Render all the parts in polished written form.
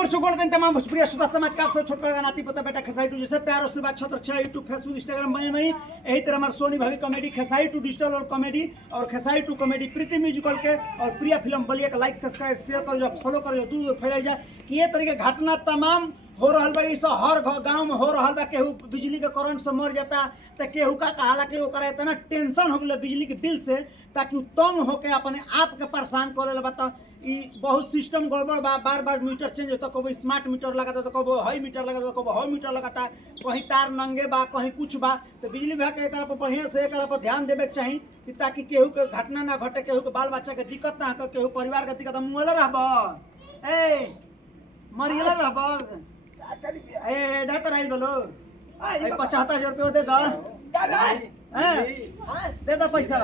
गोड़ दिन तमाम भोजपुरी श्रोता समाज का आप सब छोटा का नाती पता बेटा खेसारी टू जैसे प्यार और बात छत्र अच्छा यूट्यूब फेसबुक इंस्टाग्राम बने वही यही तरह हमारे सोनी भाभी कॉमेडी खेसारी टू डिजिटल और कॉमेडी और खेसारी टू कॉमेडी प्रीति म्यूजिकल के और प्रिया फिल्म बलिया का लाइक सब्सक्राइब शेयर करो फॉलो करो दूर फैलाई जाए कि ये तरीके घटना तमाम हो रहा बा हर गाँव में हो रहा बा केहू बिजली के करंट से मर जाता तो केहू का कहाला के इतना टेंशन हो गया बिजली के बिल से ताकि तंग होकर अपने आप के परेशान कर ले बता बहुत सिस्टम गड़बड़ बा बार बार मीटर चेंज होता कभी स्मार्ट मीटर लगाता तो कभी हाई मीटर लगाता तो कभी हाई मीटर लगाता कहीं तार नंगे बा कहीं कुछ बा तो बिजली विभाग के एक बढ़िया से एक ध्यान देवे के चाहिए कि ताकि केहू के घटना ना घटे केहू के बाल बच्चा के दिक्कत ना हो केहू परिवार के दिक्कत मुँहले रहब ए मरियला रहब ए दे तो रही बोलो 75,000 रुपया दे दो पैसा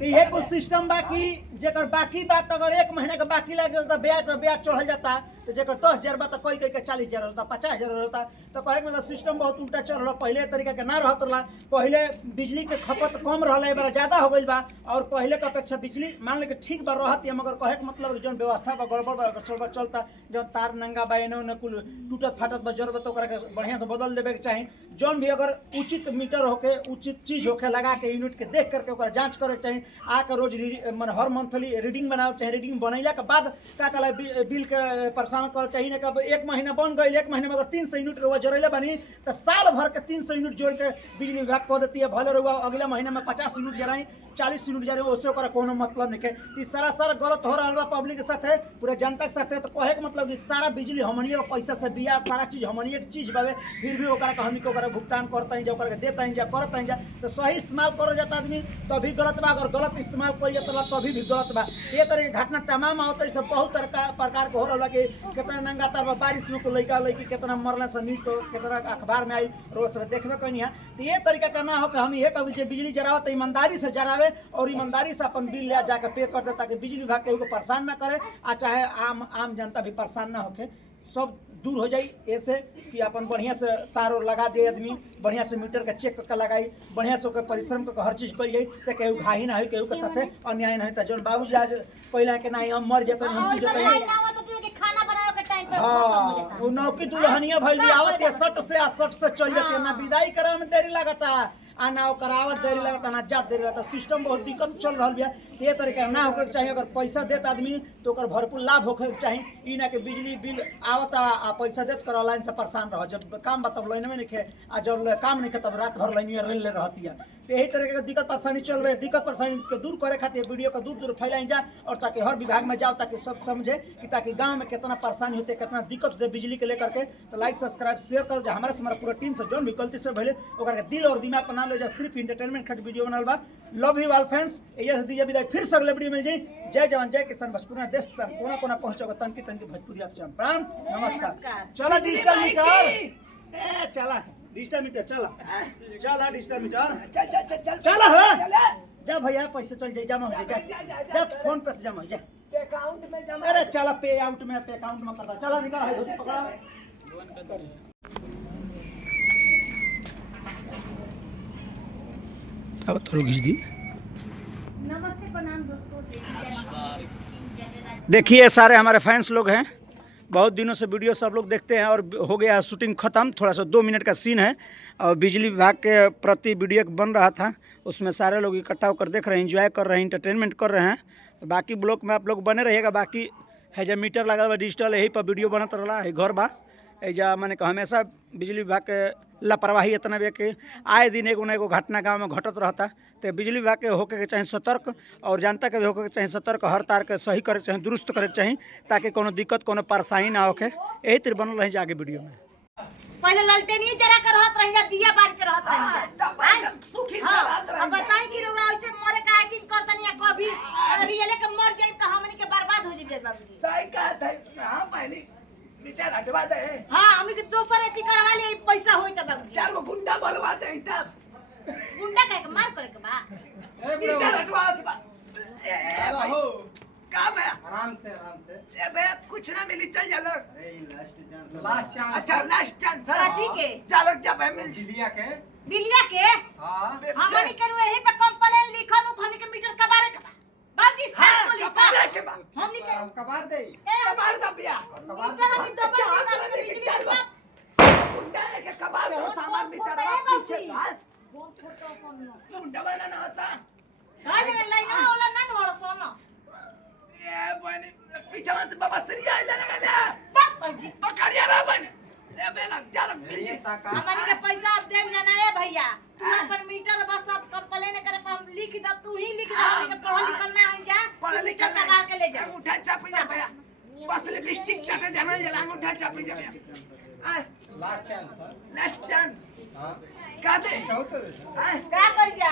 ये कुछ सिस्टम बाकी जेकर बाकी बात अगर 1 महीने का बाकी लग जाता ब्याज पर ब्याज चढ़ जाता तो जेकर 10,000 बात तो कोई के 40,000 होता 50,000 होता तो कहे मतलब सिस्टम बहुत उल्टा चल रहा पहले तरीका के ना रहत रहा पहले बिजली के खपत कम रहा बार ज्यादा हो गई बा और पहले के अपेक्षा बिजली मान लेके ठीक बा रहती मगर कहे के मतलब जो व्यवस्था बा गड़बड़ चलता जो तार नंगा बा एने कुल टूटत फाटत बा जरूरत तो बढ़िया से बदल देवे के चाहिए जौन भी अगर उचित मीटर होके उचित चीज होके लगा के यूनिट के देख करके जांच करे चाहिए आकर रोज मन हर मंथली रीडिंग बनाओ चाहे रीडिंग बनैला के बाद का कहला बिल के परेशान कर चाहिए ना कब 1 महीना बन गई 1 महीने में अगर 300 यूनिट रुआ जरेले बनी तो साल भर के 300 यूनिट जोड़ के बिजली विभाग कह देती है भले रुआ अगले महीने में 50 यूनिट जराई 40 यूनिट जरे उससे कोनो मतलब नहीं है सारा गलत हो रहा है पब्लिक के साथ है पूरा जनता के साथ है तो कहे के मतलब कि सारा बिजली हमनिए पैसा से बिया सारा चीज हमनिए चीज बावे फिर भी हमनी के भुगतान करता है जो देता है करता है तो सही इस्तेमाल करो जाता आदमी तभी गलत बा अगर गलत इस्तेमाल कर जाता तभी भी गलत बा ये तरह के घटना तमाम होता है सब बहुत प्रकार के हो रहा कि कितना नंगा तार बारिश में को लड़का लड़की कितना मरने से न्यूज को कितना अखबार में आई रोज सब देखबे कहीं है तो ये तरीका का ना हो कि हम ये कभी बिजली जरावे तो ईमानदारी से जरावे और ईमानदारी से अपन बिल ले जाकर पे कर दे ताकि बिजली विभाग के परेशान ना करे आ चाहे आम जनता भी परेशान ना होके सब दूर हो जाए ऐसे कि अपन बढ़िया से तार लगा दे आदमी बढ़िया से मीटर का चेक करके लगाई बढ़िया से परिश्रम करके हर चीज कर जाए तो केहू घाही ना हो केहू के साथ अन्याय नहीं था जो बाबूजी आज पहला के ना हम मर जाते हम हाँ नौकी दुल्हनिया भैली आवत है 60 से चल जाती ना विदाई करे में देरी लगता आना करावत देरी लगता ना जात देरी लगता सिस्टम बहुत दिक्कत चल रहा है ये तरीका ना होकर चाहिए अगर पैसा देता आदमी तो भरपूर लाभ होकर चाहिए ना कि बिजली बिल आवता आ पैसा देत कर लाइन से परेशान रह जब काम बा तब लाइन में नहीं आ जब काम नहीं तब रात भर लाइन रेल ले रहती है तो यही तरह का दिक्कत परेशानी चल रही है दिक्कत परेशानी को दूर करे खातिर वीडियो को दूर फैलाई जाए और ताकि हर विभाग में जाओ ताकि सब समझे कि ताकि गांव में कितना परेशानी होते कितना दिक्कत होते बिजली के लेकर के तो लाइक सब्सक्राइब शेयर करो जो हमारे से हमारा पूरा टीम से जो भी गलती से भले दिल और दिमाग बना लो सिर्फ इंटरटेनमेंट खातिर वीडियो बनल बा लव यू ऑल फ्रेंड्स ये दीजिए विदाई फिर से अगले वीडियो मिल जाए जय जवान जय किसान भोजपुरी देश कोना कोना पहुंचोगे तनकी भोजपुरी आप प्रणाम नमस्कार चलो डिजिटल मीटर चला डिजिटल मीटर चला डिजिटल मीटर चला जा भैया पैसे चल जाए जमा हो जाए जा फोन पे से जमा हो जाए अकाउंट में जमा अरे चला पे अकाउंट में करता चला निकाल है पकड़ा अब थोड़ा घिस दी नमस्ते प्रणाम दोस्तों देखिए सारे हमारे फैंस लोग हैं बहुत दिनों से वीडियो सब लोग देखते हैं और हो गया शूटिंग ख़त्म थोड़ा सा 2 मिनट का सीन है और बिजली विभाग के प्रति वीडियो बन रहा था उसमें सारे लोग इकट्ठा होकर देख रहे हैं एंजॉय कर रहे हैं इंटरटेनमेंट कर रहे हैं तो बाकी ब्लॉग में आप लोग बने रहिएगा बाकी है जब मीटर लगा हुआ डिजिटल यही पर वीडियो बनत रहा है घर बा एजा मैंने कहा हमेशा बिजली विभाग के लापरवाही इतना भी कि आए दिन एगो न एगो घटना गाँव में घटत रहता तो बिजली विभाग के होके चाहे सतर्क और जनता के भी होके चाहे सतर्क हर तार के सही करे चाहे दुरुस्त करे चाहिए ताकि कोनो दिक्कत कोनो परेशानी ना होके यही तरह बनल रही आगे वीडियो में पहले ललटेनी जरा कर रहत रहिया दिया बार के रहत रहिया सुखी से रहत रहिया अब बताई कि रउरा ऐसे मरे का एक्टिंग करतनी या कभी रियले के मर जाई त हमनी के बर्बाद हो जेबे बाबूजी ताई का ताई हां पहले मीटर हटवा दे हां हमनी के दोसर एती करवा ले पैसा होई त बाबूजी 4 गो गुंडा बोलवा दे तब गुंडा के मार करे के बा मीटर हटवा दे ए हो का बे आराम से ए बे कुछ ना मिली चल जा लोग लास्ट चांस अच्छा लास्ट चांस है ठीक है चलो जब है मिल बिलिया के हां हमनी के यही पे कंप्लेन लिखन उ खनी के मीटर कबारे के बा बाबूजी साथ बोली कबाड़े के बाद हमनी के कबार दे कबाड़ दा बिया मीटर हम डबल चार निकाल तरह के के बिजली चार के गुंडा है के कबाड़ तो सामान मीटर फोड़ बा दे पीछे बाबूजी। हां बहुत छोटा सोनो गुंडा वाला ना सा गाड़ी रे लाइन वाला ना होड़ सोनो ये बने पीछे से बाबा सरिया आइला लगा बाबूजी पकड़िया रे बने ले बेला चल हमारी के पैसा अब देव जाना है भैया तू अपन मीटर बस सब कंप्लेन करे पर हम लिख द तू ही लिख द हमनी के पढ़ लिखल ना है जा पढ़ लिखल का बाहर के ले जा अंगूठा छापी जा भैया बस लिपस्टिक चाटे जाना जला अंगूठा छापी जा भैया आ लास्ट चांस का दे आ का कर जा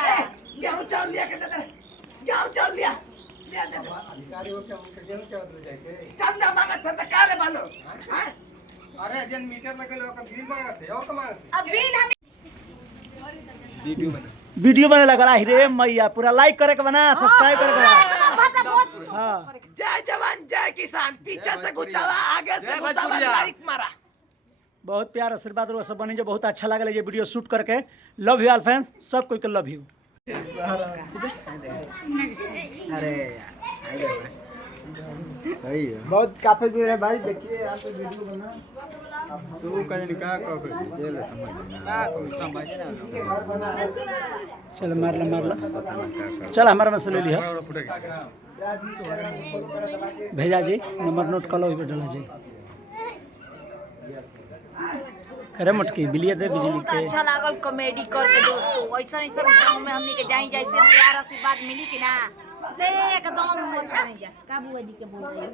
गेहूं चावल लिया के दे दे गेहूं चावल लिया लिया दे दे अधिकारी हो क्या उनके गेम क्या उतर जाए चंदा मांगा था तो काले बालो हां अरे जन मीटर लगल ओकर बिल मांगते और कमाते अब बिल हम वीडियो बने लगा रे मैया पूरा लाइक करे के बना सब्सक्राइब करे के बना हां जय जवान जय किसान पीछे से गुचावा आगे से गुचावा लाइक मारा बहुत प्यार आशीर्वाद रो सब बने जो बहुत अच्छा लागल ये वीडियो शूट करके लव यू ऑल फैंस सब कोई के लव यू अरे सही है बहुत काफी भी है भाई देखिए आप तो वीडियो बना तू कहीं का जेल समझ ना चल मार ला चल हमारा में से ले लिया भेजा जी नंबर नोट कर लो इधर डाला जी करे मटकी बिलिया दे बिजली बहुत के अच्छा लागल कॉमेडी करके दोस्तों ऐसा ऐसा गांव में हमनी के जाई जाई से प्यार आशीर्वाद मिली कि ना से एकदम मत नहीं जा का बुआ जी के बोल रही